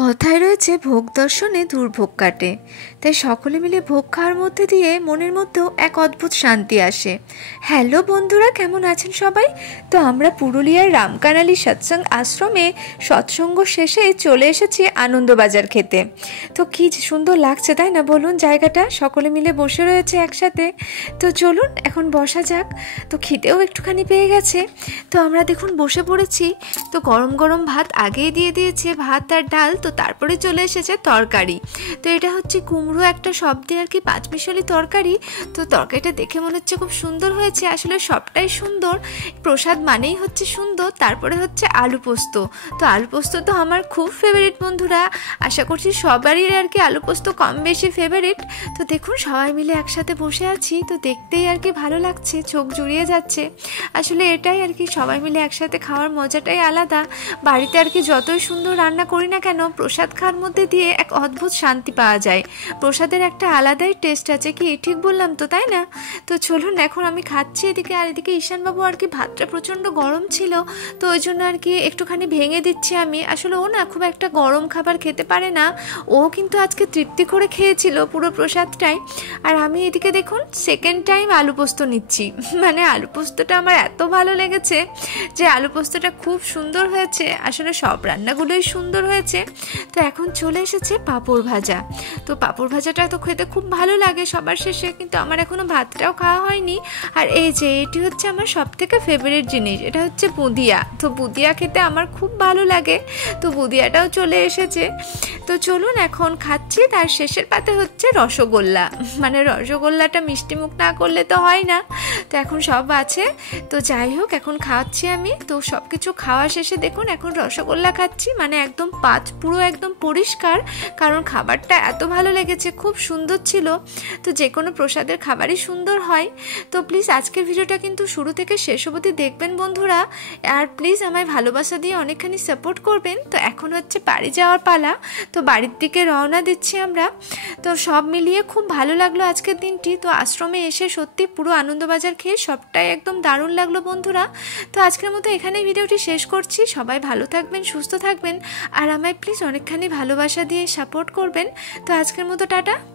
কথায় রয়েছে ভোগ দর্শনে দুর্ভোগ কাটে। তাই সকলে মিলে ভোগ খাওয়ার মধ্যে দিয়ে মনের মধ্যেও এক অদ্ভুত শান্তি আসে। হ্যালো বন্ধুরা, কেমন আছেন সবাই? তো আমরা পুরুলিয়ার রামকানালি সৎসঙ্গ আশ্রমে সৎসঙ্গ শেষে চলে এসেছি আনন্দবাজার খেতে। তো কি সুন্দর লাগছে তাই না বলুন জায়গাটা, সকলে মিলে বসে রয়েছে একসাথে। তো চলুন এখন বসা যাক। তো খিদেও একটুখানি পেয়ে গেছে, তো আমরা দেখুন বসে পড়েছি। তো গরম গরম ভাত আগেই দিয়ে দিয়েছে, ভাত আর ডাল, তো তারপরে চলে এসেছে তরকারি। তো এটা হচ্ছে কুমড়ো একটা শব্দে আর কি পাঁচমিশালি তরকারি। তো তরকারিটা দেখে মনে হচ্ছে খুব সুন্দর হয়েছে, আসলে সবটাই সুন্দর, প্রসাদ মানেই হচ্ছে সুন্দর। তারপরে হচ্ছে আলু পোস্ত। তো আলু পোস্ত তো আমার খুব ফেভারিট বন্ধুরা, আশা করছি সবারই আর কি আলু পোস্ত কম বেশি ফেভারিট। তো দেখুন সবাই মিলে একসাথে বসে আছি, তো দেখতেই আর কি ভালো লাগছে, চোখ জুড়িয়ে যাচ্ছে। আসলে এটাই আর কি, সবাই মিলে একসাথে খাওয়ার মজাটাই আলাদা। বাড়িতে আর কি যতই সুন্দর রান্না করি না কেন, প্রসাদ খাওয়ার মধ্যে দিয়ে এক অদ্ভুত শান্তি পাওয়া যায়। প্রসাদের একটা আলাদাই টেস্ট আছে, কি ঠিক বললাম তো তাই না? তো চলুন এখন আমি খাচ্ছি এদিকে, আর এদিকে ঈশানবাবু আর কি ভাতটা প্রচণ্ড গরম ছিল, তো ওই জন্য আর কি একটুখানি ভেঙে দিচ্ছি আমি। আসলে ও না খুব একটা গরম খাবার খেতে পারে না, ও কিন্তু আজকে তৃপ্তি করে খেয়েছিল পুরো প্রসাদটাই। আর আমি এদিকে দেখুন সেকেন্ড টাইম আলু পোস্ত নিচ্ছি। মানে আলু পোস্তটা আমার এত ভালো লেগেছে যে আলু পোস্তটা খুব সুন্দর হয়েছে, আসলে সব রান্নাগুলোই সুন্দর হয়েছে। তো এখন চলে এসেছে পাঁপড় ভাজা। তো পাঁপড় ভাজাটা তো খেতে খুব ভালো লাগে সবার শেষে, কিন্তু আমার এখনও ভাতটাও খাওয়া হয়নি। আর এই যে এটি হচ্ছে আমার সব থেকে ফেভারিট জিনিস, এটা হচ্ছে বুঁদিয়া। তো বুঁদিয়া খেতে আমার খুব ভালো লাগে, তো বুঁদিয়াটাও চলে এসেছে। তো চলুন এখন খাচ্ছি। তার শেষের পাতে হচ্ছে রসগোল্লা, মানে রসগোল্লাটা মিষ্টি মুখ না করলে তো হয় না। তো এখন সব আছে, তো যাই হোক এখন খাওয়াচ্ছি আমি। তো সব কিছু খাওয়া শেষে দেখুন এখন রসগোল্লা খাচ্ছি, মানে একদম পাত পুরো একদম পরিষ্কার, কারণ খাবারটা এত ভালো লেগেছে, খুব সুন্দর ছিল। তো যে কোনো প্রসাদের খাবারই সুন্দর হয়। তো প্লিজ আজকের ভিডিওটা কিন্তু শুরু থেকে শেষ অবধি দেখবেন বন্ধুরা, আর প্লিজ আমায় ভালোবাসা দিয়ে অনেকখানি সাপোর্ট করবেন। তো এখন হচ্ছে বাড়ি যাওয়ার পালা, তো বাড়ির দিকে রওনা দিচ্ছি আমরা। তো সব মিলিয়ে খুব ভালো লাগলো আজকের দিনটি। তো আশ্রমে এসে সত্যি পুরো আনন্দবাজার খেয়ে সবটাই একদম দারুণ লাগলো বন্ধুরা। তো আজকের মতো এখানেই ভিডিওটি শেষ করছি। সবাই ভালো থাকবেন, সুস্থ থাকবেন, আর আমায় প্লিজ অনেকখানি ভালোবাসা দিয়ে সাপোর্ট করবেন। তো আজকের মতো টাটা।